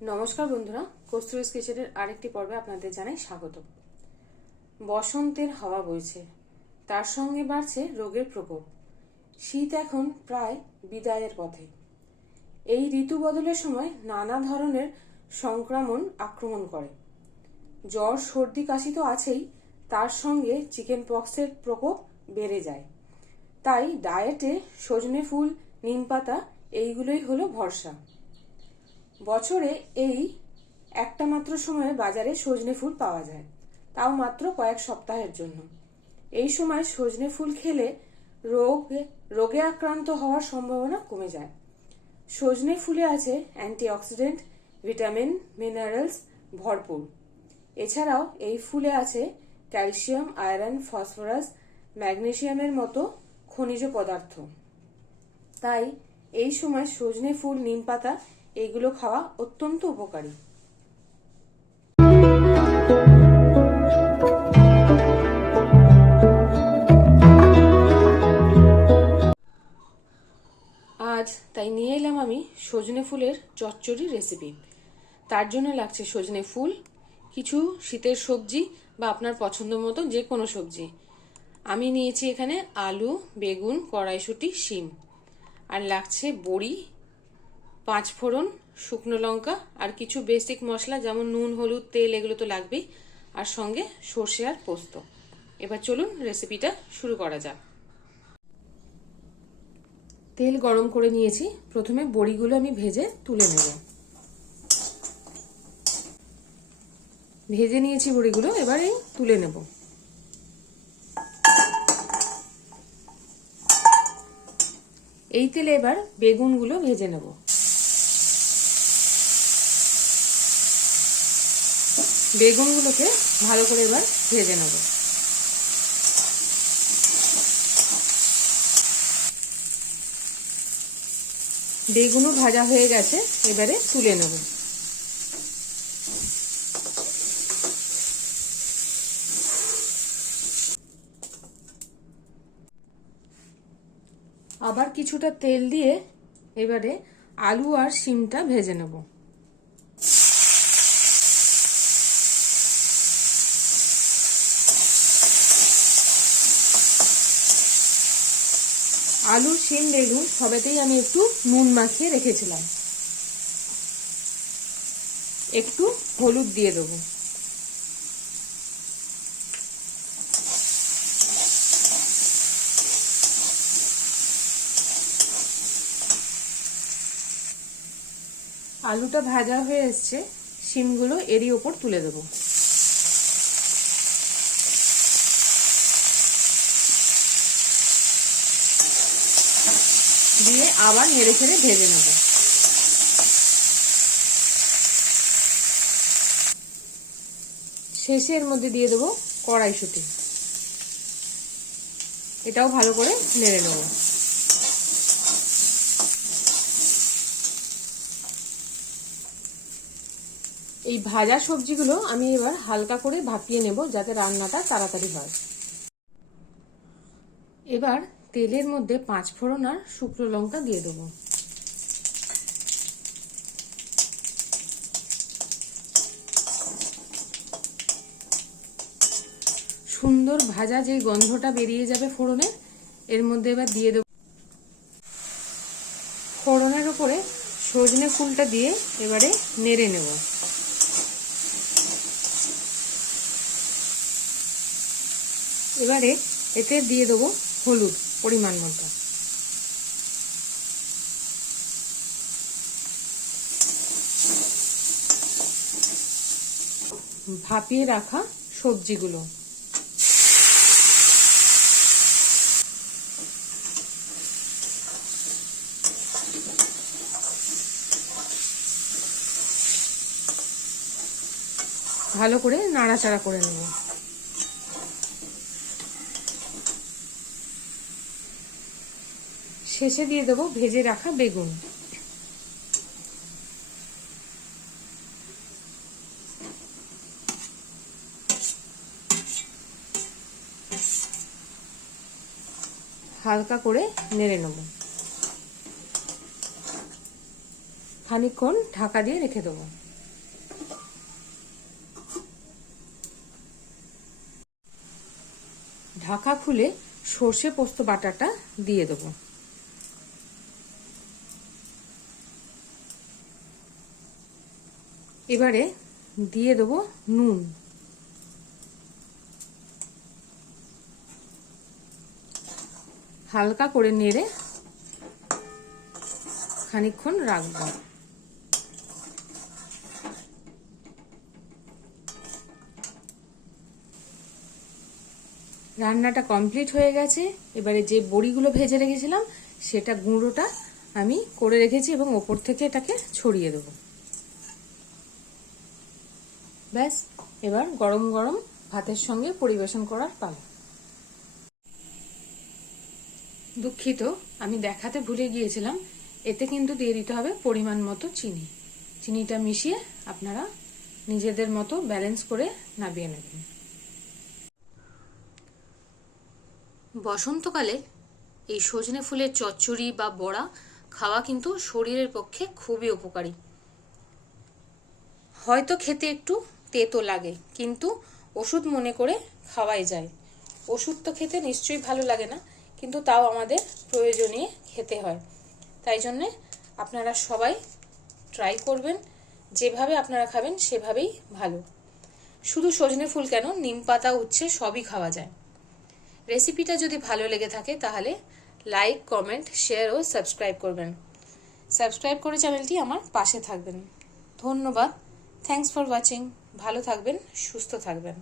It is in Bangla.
নমস্কার বন্ধুরা, কস্তুরীজ কিচেনের আরেকটি পর্বে আপনাদের জানাই স্বাগত। বসন্তের হাওয়া বইছে, তার সঙ্গে বাড়ছে রোগের প্রকোপ। শীত এখন প্রায় বিদায়ের পথে। এই ঋতু বদলের সময় নানা ধরনের সংক্রমণ আক্রমণ করে। জ্বর, সর্দি, কাশি তো আছেই, তার সঙ্গে চিকেন পক্সের প্রকোপ বেড়ে যায়। তাই ডায়েটে সজনে ফুল, নিম পাতা এইগুলোই হলো ভরসা। বছরে এই একটা মাত্র সময়ে বাজারে সজনে ফুল পাওয়া যায়, তাও মাত্র কয়েক সপ্তাহের জন্য। এই সময় সজনে ফুল খেলে রোগে আক্রান্ত হওয়ার সম্ভাবনা কমে যায়। সজনে ফুলে আছে অ্যান্টিঅক্সিডেন্ট, ভিটামিন, মিনারেলস ভরপুর। এছাড়াও এই ফুলে আছে ক্যালসিয়াম, আয়রন, ফসফরাস, ম্যাগনেসিয়ামের মতো খনিজ পদার্থ। তাই এই সময় সজনে ফুল, নিম পাতা এইগুলো খাওয়া অত্যন্ত উপকারী। আজ তাই নিয়ে এলাম আমি সজনে ফুলের চচ্চড়ি রেসিপি। তার জন্য লাগছে সজনে ফুল, কিছু শীতের সবজি বা আপনার পছন্দ মতো যে কোনো সবজি। আমি নিয়েছি এখানে আলু, বেগুন, কড়াইশুঁটি, শিম। আর লাগছে বড়ি, 5 ফোড়ন, শুকনো লঙ্কা আর কিছু বেসিক মশলা যেমন নুন, হলুদ, তেল, এগুলো তো লাগবেই। আর সঙ্গে সর্ষে আর পোস্ত। এবার চলুন রেসিপিটা শুরু করা যাক। তেল গরম করে নিয়েছি, প্রথমে বড়িগুলো আমি ভেজে তুলে নেব। ভেজে নিয়েছি বড়িগুলো, এবারে তুলে নেব। এই তেলে এবার বেগুনগুলো ভেজে নেব। বেগুনগুলোকে ভালো করে এবার ভেজে নেব। বেগুনও ভাজা হয়ে গেছে, এবারে তুলে নেব। আবার কিছুটা তেল দিয়ে এবারে আলু আর শিমটা ভেজে নেব। আলু, শিম, বেগুন সবেতেই আমি একটু নুন মাখিয়ে রেখেছিলাম। একটু হলুদ দিয়ে দেব। আলুটা ভাজা হয়ে এসছে, শিমগুলো এরই ওপর তুলে দেব। দিয়ে আবার নেড়ে ছেড়ে ভেজে নেব। শেষে এর মধ্যে দিয়ে দেবো কড়াইশুঁটি। এটাও ভালো করে নেড়ে নেব। এই ভাজা সবজিগুলো আমি এবার হালকা করে ভাপিয়ে নেব, যাতে রান্নাটা তাড়াতাড়ি হয়। এবার তেলের মধ্যে 5 ফোড়ন আর শুকনো লঙ্কা দিয়ে দেবো। সুন্দর ভাজা যে গন্ধটা বেরিয়ে যাবে ফোড়নের, এর মধ্যে এবার দিয়ে দেব। ফোড়নের উপরে সজনে ফুলটা দিয়ে এবারে নেড়ে নেব। এবারে এতে দিয়ে দেবো হলুদ পরিমাণ মতো। ভাপিয়ে রাখা সবজিগুলো ভালো করে নাড়াচাড়া করে নেব। শেষে দিয়ে দেবো ভেজে রাখা বেগুন। হালকা করে নেড়ে নেব। খানিকক্ষণ ঢাকা দিয়ে রেখে দেবো। ঢাকা খুলে সর্ষে পোস্ত বাটাটা দিয়ে দেবো। এবারে দিয়ে দেবো নুন, হালকা করে নেড়ে খানিকক্ষণ রাখবো। রান্নাটা কমপ্লিট হয়ে গেছে। এবারে যে বড়িগুলো ভেজে রেখেছিলাম সেটা গুঁড়োটা আমি করে রেখেছি এবং ওপর থেকে এটাকে ছড়িয়ে দেবো। ব্যাস, এবার গরম গরম ভাতের সঙ্গে পরিবেশন করার পালা। দুঃখিত, আমি দেখাতে ভুলে গিয়েছিলাম, এতে কিন্তু দিয়ে দিতে হবে পরিমাণ মতো চিনি। চিনিটা মিশিয়ে আপনারা নিজেদের মতো ব্যালেন্স করে নামিয়ে নেবেন। বসন্তকালে এই সজনে ফুলের চচ্চড়ি বা বড়া খাওয়া কিন্তু শরীরের পক্ষে খুবই উপকারী। হয়তো খেতে একটু তেতো লাগে, কিন্তু ওষুধ মনে করে খাওয়াই যায়। ওষুধ তো খেতে নিশ্চয়ই ভালো লাগে না, কিন্তু তাও আমাদের প্রয়োজনে খেতে হয়। তাই জন্যে আপনারা সবাই ট্রাই করবেন, যেভাবে আপনারা খাবেন সেভাবেই ভালো। শুধু সজনে ফুল কেন, নিম পাতা, উচ্ছে সবই খাওয়া যায়। রেসিপিটা যদি ভালো লেগে থাকে তাহলে লাইক, কমেন্ট, শেয়ার ও সাবস্ক্রাইব করবেন। সাবস্ক্রাইব করে চ্যানেলটি আমার পাশে থাকবেন। ধন্যবাদ। Thanks for watching. ভালো থাকবেন, সুস্থ থাকবেন।